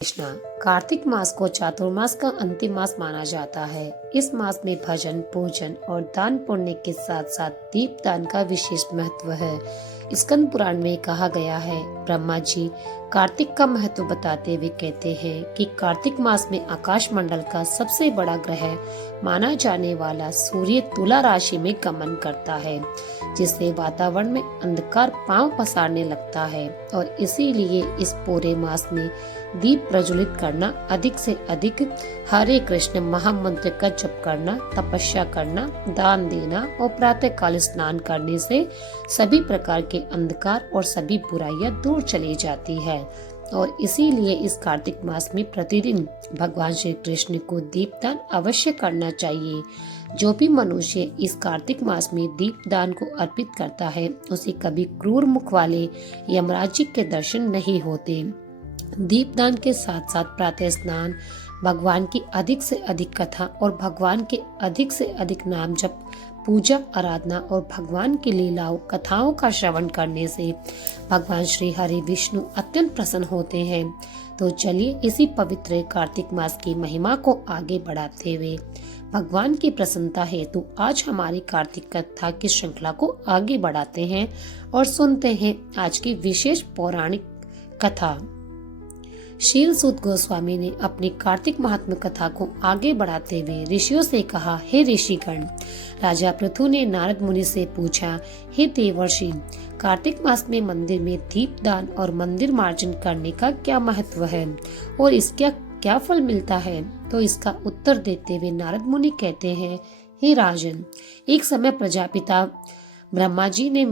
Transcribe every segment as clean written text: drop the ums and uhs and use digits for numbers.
कृष्णा। कार्तिक मास को चातुर्मास का अंतिम मास माना जाता है। इस मास में भजन, पूजन और दान पुण्य के साथ साथ दीप दान का विशेष महत्व है। स्कंद पुराण में कहा गया है, ब्रह्मा जी कार्तिक का महत्व बताते हुए कहते हैं कि कार्तिक मास में आकाश मंडल का सबसे बड़ा ग्रह माना जाने वाला सूर्य तुला राशि में गमन करता है, जिससे वातावरण में अंधकार पांव पसारने लगता है और इसीलिए इस पूरे मास में दीप प्रज्वलित करना, अधिक से अधिक हरे कृष्ण महामंत्र का जप करना, तपस्या करना, दान देना और प्रातः काल स्नान करने से सभी प्रकार के अंधकार और सभी बुराइयां दूर चली जाती है। और इसीलिए इस कार्तिक मास में प्रतिदिन भगवान श्री कृष्ण को दीपदान अवश्य करना चाहिए। जो भी मनुष्य इस कार्तिक मास में दीपदान को अर्पित करता है, उसे कभी क्रूर मुख वाले यमराज जी के दर्शन नहीं होते। दीपदान के साथ साथ प्रातः स्नान, भगवान की अधिक से अधिक कथा और भगवान के अधिक से अधिक नाम जप, पूजा आराधना और भगवान की लीलाओं कथाओं का श्रवण करने से भगवान श्री हरि विष्णु अत्यंत प्रसन्न होते हैं। तो चलिए इसी पवित्र कार्तिक मास की महिमा को आगे बढ़ाते हुए भगवान की प्रसन्नता हेतु आज हमारी कार्तिक कथा की श्रृंखला को आगे बढ़ाते हैं और सुनते हैं आज की विशेष पौराणिक कथा। शील सूत गोस्वामी ने अपनी कार्तिक महात्म्य कथा को आगे बढ़ाते हुए ऋषियों से कहा, हे ऋषिगण। राजा पृथु ने नारद मुनि से पूछा, हे देवर्षि, कार्तिक मास में मंदिर में दीपदान और मंदिर मार्जन करने का क्या महत्व है और इसका क्या फल मिलता है? तो इसका उत्तर देते हुए नारद मुनि कहते हैं, हे राजन, एक समय प्रजापिता ब्रह्मा जी ने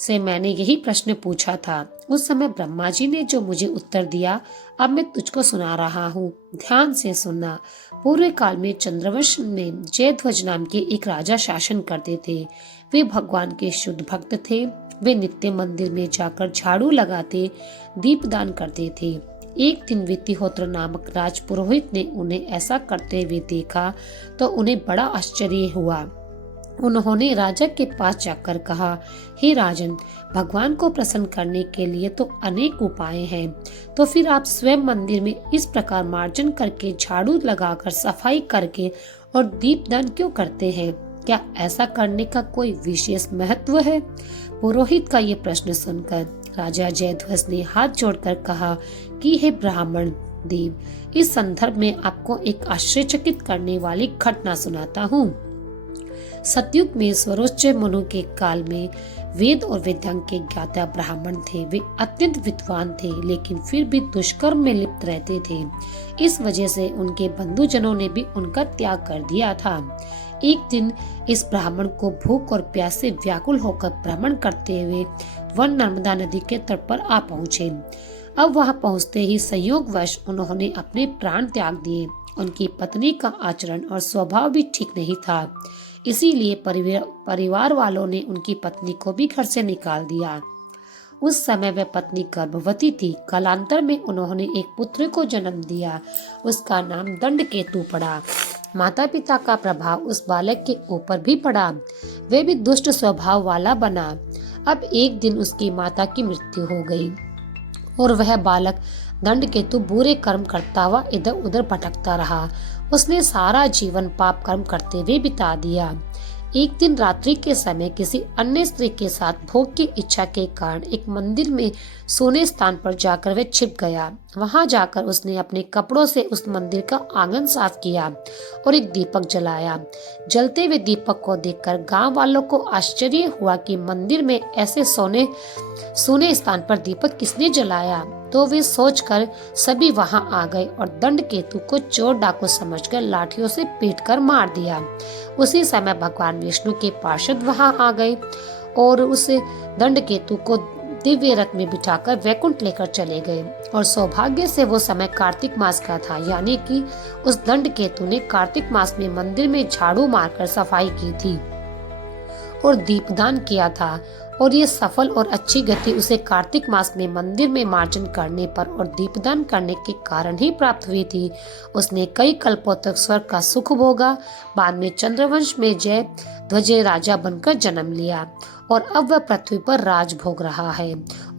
से मैंने यही प्रश्न पूछा था। उस समय ब्रह्मा जी ने जो मुझे उत्तर दिया, अब मैं तुझको सुना रहा हूँ, ध्यान से सुनना। पूर्व काल में चंद्रवंश में जयध्वज नाम के एक राजा शासन करते थे। वे भगवान के शुद्ध भक्त थे। वे नित्य मंदिर में जाकर झाड़ू लगाते, दीपदान करते थे। एक दिन वित्तिहोत्र नामक राज पुरोहित ने उन्हें ऐसा करते हुए देखा तो उन्हें बड़ा आश्चर्य हुआ। उन्होंने राजा के पास जाकर कहा, हे राजन, भगवान को प्रसन्न करने के लिए तो अनेक उपाय हैं, तो फिर आप स्वयं मंदिर में इस प्रकार मार्जन करके, झाड़ू लगाकर, सफाई करके और दीपदान क्यों करते हैं? क्या ऐसा करने का कोई विशेष महत्व है? पुरोहित का ये प्रश्न सुनकर राजा जयध्वज ने हाथ जोड़कर कहा कि हे ब्राह्मण देव, इस संदर्भ में आपको एक आश्चर्यचकित करने वाली घटना सुनाता हूँ। सतयुग में स्वरोच्च मनु के काल में वेद और वेदांग के ज्ञाता ब्राह्मण थे। वे अत्यंत विद्वान थे, लेकिन फिर भी दुष्कर्म में लिप्त रहते थे। इस वजह से उनके बंधुजनों ने भी उनका त्याग कर दिया था। एक दिन इस ब्राह्मण को भूख और प्यास से व्याकुल होकर भ्रमण करते हुए वन नर्मदा नदी के तट पर आ पहुँचे। अब वहां पहुँचते ही संयोगवश उन्होंने अपने प्राण त्याग दिए। उनकी पत्नी का आचरण और स्वभाव भी ठीक नहीं था, इसीलिए परिवार वालों ने उनकी पत्नी को भी घर से निकाल दिया। उस समय वह पत्नी गर्भवती थी। कालांतर में उन्होंने एक पुत्र को जन्म दिया। उसका नाम दंडकेतु पड़ा। माता पिता का प्रभाव उस बालक के ऊपर भी पड़ा। वह भी दुष्ट स्वभाव वाला बना। अब एक दिन उसकी माता की मृत्यु हो गई और वह बालक दंडकेतु बुरे कर्म करता हुआ इधर उधर भटकता रहा। उसने सारा जीवन पाप कर्म करते हुए बिता दिया। एक दिन रात्रि के समय किसी अन्य स्त्री के साथ भोग की इच्छा के कारण एक मंदिर में सोने स्थान पर जाकर वह छिप गया। वहां जाकर उसने अपने कपड़ों से उस मंदिर का आंगन साफ किया और एक दीपक जलाया। जलते हुए दीपक को देखकर गांव वालों को आश्चर्य हुआ कि मंदिर में ऐसे सोने स्थान पर दीपक किसने जलाया। तो वे सोचकर सभी वहां आ गए और दंडकेतु को चोर डाकू समझकर लाठियों से पीटकर मार दिया। उसी समय भगवान विष्णु के पार्षद वहां आ गए और उस दंडकेतु को दिव्य रथ में बिठाकर वैकुंठ लेकर चले गए। और सौभाग्य से वो समय कार्तिक मास का था, यानी कि उस दंडकेतु ने कार्तिक मास में मंदिर में झाड़ू मारकर सफाई की थी और दीपदान किया था और ये सफल और अच्छी गति उसे कार्तिक मास में मंदिर में मार्जन करने पर और दीपदान करने के कारण ही प्राप्त हुई थी। उसने कई कल्पों तक स्वर्ग का सुख भोगा, बाद में चंद्रवंश में जय ध्वजे राजा बनकर जन्म लिया और अब वह पृथ्वी पर राज भोग रहा है।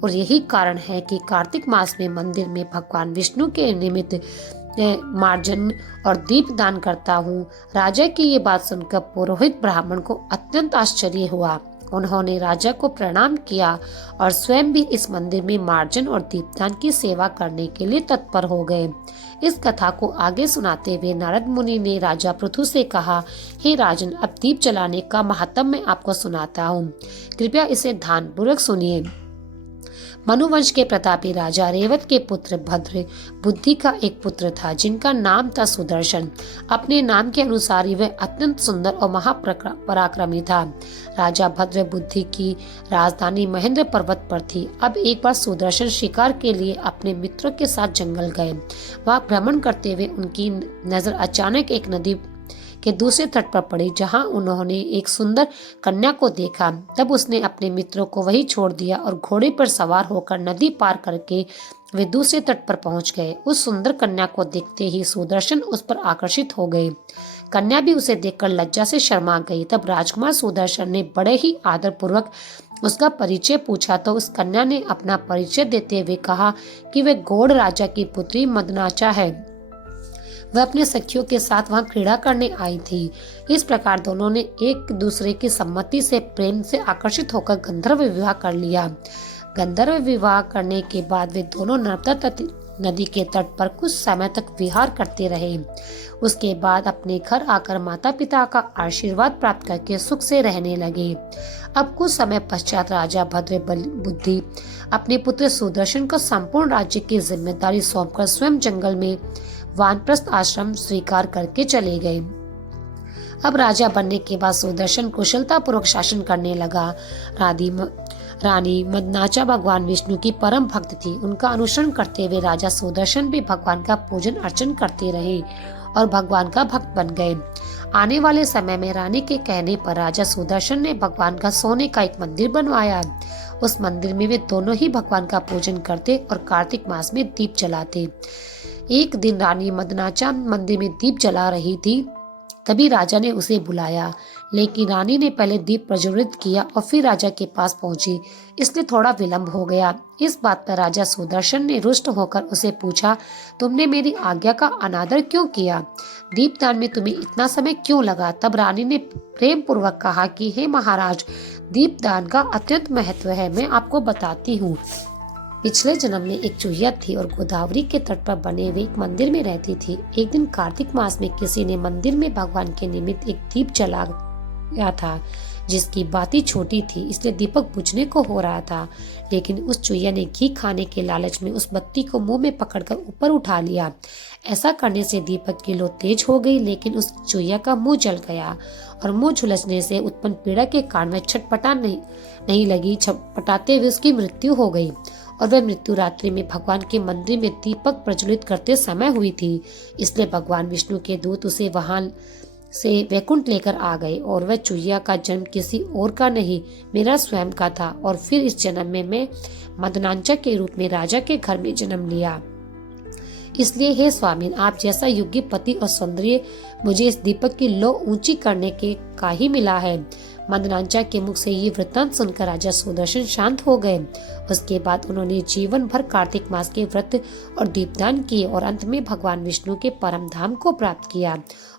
और यही कारण है कि कार्तिक मास में मंदिर में भगवान विष्णु के निमित्त मार्जन और दीप दान करता हूँ। राजा की ये बात सुनकर पुरोहित ब्राह्मण को अत्यंत आश्चर्य हुआ। उन्होंने राजा को प्रणाम किया और स्वयं भी इस मंदिर में मार्जन और दीपदान की सेवा करने के लिए तत्पर हो गए। इस कथा को आगे सुनाते हुए नारद मुनि ने राजा पृथु से कहा, हे राजन, अब दीप जलाने का महात्म मैं आपको सुनाता हूँ, कृपया इसे ध्यानपूर्वक सुनिए। मनुवंश के प्रतापी राजा रेवत के पुत्र भद्र बुद्धि का एक पुत्र था जिनका नाम था सुदर्शन। अपने नाम के अनुसार ही वह अत्यंत सुंदर और महापराक्रमी था। राजा भद्र बुद्धि की राजधानी महेंद्र पर्वत पर थी। अब एक बार सुदर्शन शिकार के लिए अपने मित्रों के साथ जंगल गए। वहां भ्रमण करते हुए उनकी नजर अचानक एक नदी के दूसरे तट पर पड़ी जहां उन्होंने एक सुंदर कन्या को देखा। तब उसने अपने मित्रों को वहीं छोड़ दिया और घोड़े पर सवार होकर नदी पार करके वे दूसरे तट पर पहुंच गए। उस सुंदर कन्या को देखते ही सुदर्शन उस पर आकर्षित हो गए। कन्या भी उसे देखकर लज्जा से शर्मा गई। तब राजकुमार सुदर्शन ने बड़े ही आदर पूर्वक उसका परिचय पूछा तो उस कन्या ने अपना परिचय देते हुए कहा कि वे गौड़ राजा की पुत्री मदनाचा है। वह अपने सखियों के साथ वहां क्रीड़ा करने आई थी। इस प्रकार दोनों ने एक दूसरे की सम्मति से प्रेम से आकर्षित होकर गंधर्व विवाह कर लिया। गंधर्व विवाह करने के बाद वे दोनों नर्मदा नदी के तट पर कुछ समय तक विहार करते रहे। उसके बाद अपने घर आकर माता पिता का आशीर्वाद प्राप्त करके सुख से रहने लगे। अब कुछ समय पश्चात राजा भद्र बुद्धि अपने पुत्र सुदर्शन को संपूर्ण राज्य की जिम्मेदारी सौंपकर स्वयं जंगल में वानप्रस्थ आश्रम स्वीकार करके चले गए। अब राजा बनने के बाद सुदर्शन कुशलता पूर्वक शासन करने लगा। रानी मदनाचा भगवान विष्णु की परम भक्त थी। उनका अनुसरण करते हुए राजा सुदर्शन भी भगवान का पूजन अर्चन करते रहे और भगवान का भक्त बन गए। आने वाले समय में रानी के कहने पर राजा सुदर्शन ने भगवान का सोने का एक मंदिर बनवाया। उस मंदिर में वे दोनों ही भगवान का पूजन करते और कार्तिक मास में दीप जलाते। एक दिन रानी मदनाचा मंदिर में दीप जला रही थी, तभी राजा ने उसे बुलाया, लेकिन रानी ने पहले दीप प्रज्वलित किया और फिर राजा के पास पहुंची, इसलिए थोड़ा विलंब हो गया। इस बात पर राजा सुदर्शन ने रुष्ट होकर उसे पूछा, तुमने मेरी आज्ञा का अनादर क्यों किया? दीपदान में तुम्हें इतना समय क्यों लगा? तब रानी ने प्रेम पूर्वक कहा कि हे महाराज, दीपदान का अत्यंत महत्व है, मैं आपको बताती हूँ। पिछले जन्म में एक चूहिया थी और गोदावरी के तट पर बने हुए एक मंदिर में रहती थी। एक दिन कार्तिक मास में किसी ने मंदिर में भगवान के निमित्त एक दीप जलाया था, जिसकी बाती छोटी थी, इसलिए दीपक बुझने को हो रहा था। लेकिन उस चूहिया ने घी खाने के लालच में उस बत्ती को मुंह में पकड़कर ऊपर उठा लिया। ऐसा करने से दीपक की लो तेज हो गई, लेकिन उस चूहिया का मुंह जल गया और मुंह झुलसने से उत्पन्न पीड़ा के कारण वह छटपटा नहीं लगी। छटपटाते हुए उसकी मृत्यु हो गई और वह मृत्यु रात्रि में भगवान के मंदिर में दीपक प्रज्वलित करते समय हुई थी। इसलिए भगवान विष्णु के दूत उसे वहां से वैकुंठ लेकर आ गए और वह चूहिया का जन्म किसी और का नहीं, मेरा स्वयं का था। और फिर इस जन्म में मैं मदनांचा के रूप में राजा के घर में जन्म लिया। इसलिए हे स्वामी, आप जैसा योग्य पति और सौंदर्य मुझे इस दीपक की लो ऊंची करने के का ही मिला है। मदनांचा के मुख से ये वृत्तांत सुनकर राजा सुदर्शन शांत हो गए। उसके बाद उन्होंने जीवन भर कार्तिक मास के व्रत और दीपदान किए और अंत में भगवान विष्णु के परम धाम को प्राप्त किया।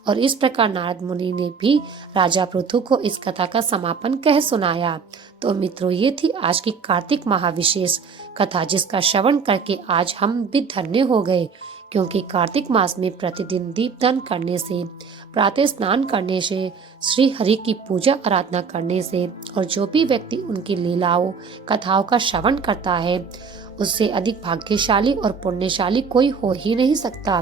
और इस प्रकार नारद मुनि ने भी राजा पृथु को इस कथा का समापन कह सुनाया। तो मित्रों, ये थी आज की कार्तिक महाविशेष कथा, जिसका श्रवण करके आज हम भी धन्य हो गए, क्योंकि कार्तिक मास में प्रतिदिन दीपदान करने से, प्रातः स्नान करने से, श्री हरि की पूजा आराधना करने से और जो भी व्यक्ति उनकी लीलाओं कथाओं का श्रवण करता है, उससे अधिक भाग्यशाली और पुण्यशाली कोई हो ही नहीं सकता।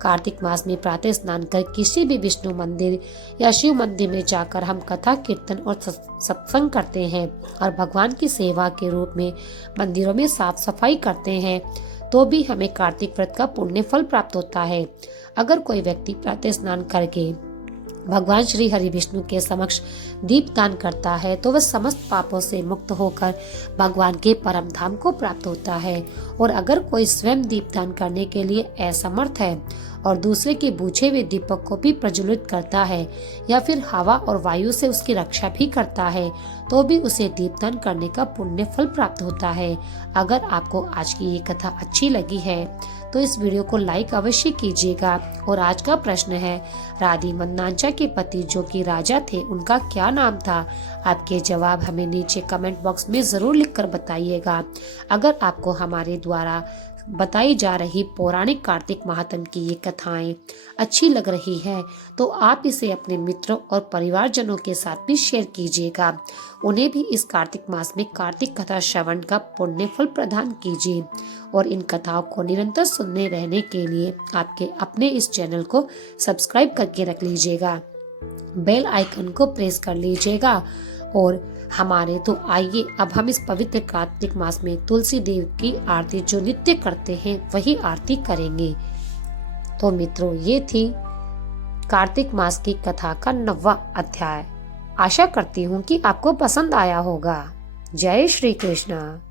कार्तिक मास में प्रातः स्नान कर किसी भी विष्णु मंदिर या शिव मंदिर में जाकर हम कथा कीर्तन और सत्संग करते हैं और भगवान की सेवा के रूप में मंदिरों में साफ सफाई करते हैं, तो भी हमें कार्तिक व्रत का पुण्य फल प्राप्त होता है। अगर कोई व्यक्ति प्रातः स्नान करके भगवान श्री हरि विष्णु के समक्ष दीपदान करता है तो वह समस्त पापों से मुक्त होकर भगवान के परम धाम को प्राप्त होता है। और अगर कोई स्वयं दीपदान करने के लिए असमर्थ है और दूसरे के बुझे हुए दीपक को भी प्रज्वलित करता है या फिर हवा और वायु से उसकी रक्षा भी करता है तो भी उसे दीपदान करने का पुण्य फल प्राप्त होता है। अगर आपको आज की ये कथा अच्छी लगी है तो इस वीडियो को लाइक अवश्य कीजिएगा। और आज का प्रश्न है, राधी मन्नांचा के पति जो कि राजा थे उनका क्या नाम था? आपके जवाब हमें नीचे कमेंट बॉक्स में जरूर लिखकर बताइएगा। अगर आपको हमारे द्वारा बताई जा रही पौराणिक कार्तिक महात्म्य की ये कथाएं अच्छी लग रही है तो आप इसे अपने मित्रों और परिवारजनों के साथ भी शेयर कीजिएगा। उन्हें भी इस कार्तिक मास में कार्तिक कथा श्रवण का पुण्य फल प्रदान कीजिए। और इन कथाओं को निरंतर सुनने रहने के लिए आपके अपने इस चैनल को सब्सक्राइब करके रख लीजिएगा, बेल आइकन को प्रेस कर लीजिएगा। और हमारे तो आइए अब हम इस पवित्र कार्तिक मास में तुलसी देव की आरती जो नित्य करते हैं वही आरती करेंगे। तो मित्रों, ये थी कार्तिक मास की कथा का 9वां अध्याय। आशा करती हूँ कि आपको पसंद आया होगा। जय श्री कृष्ण।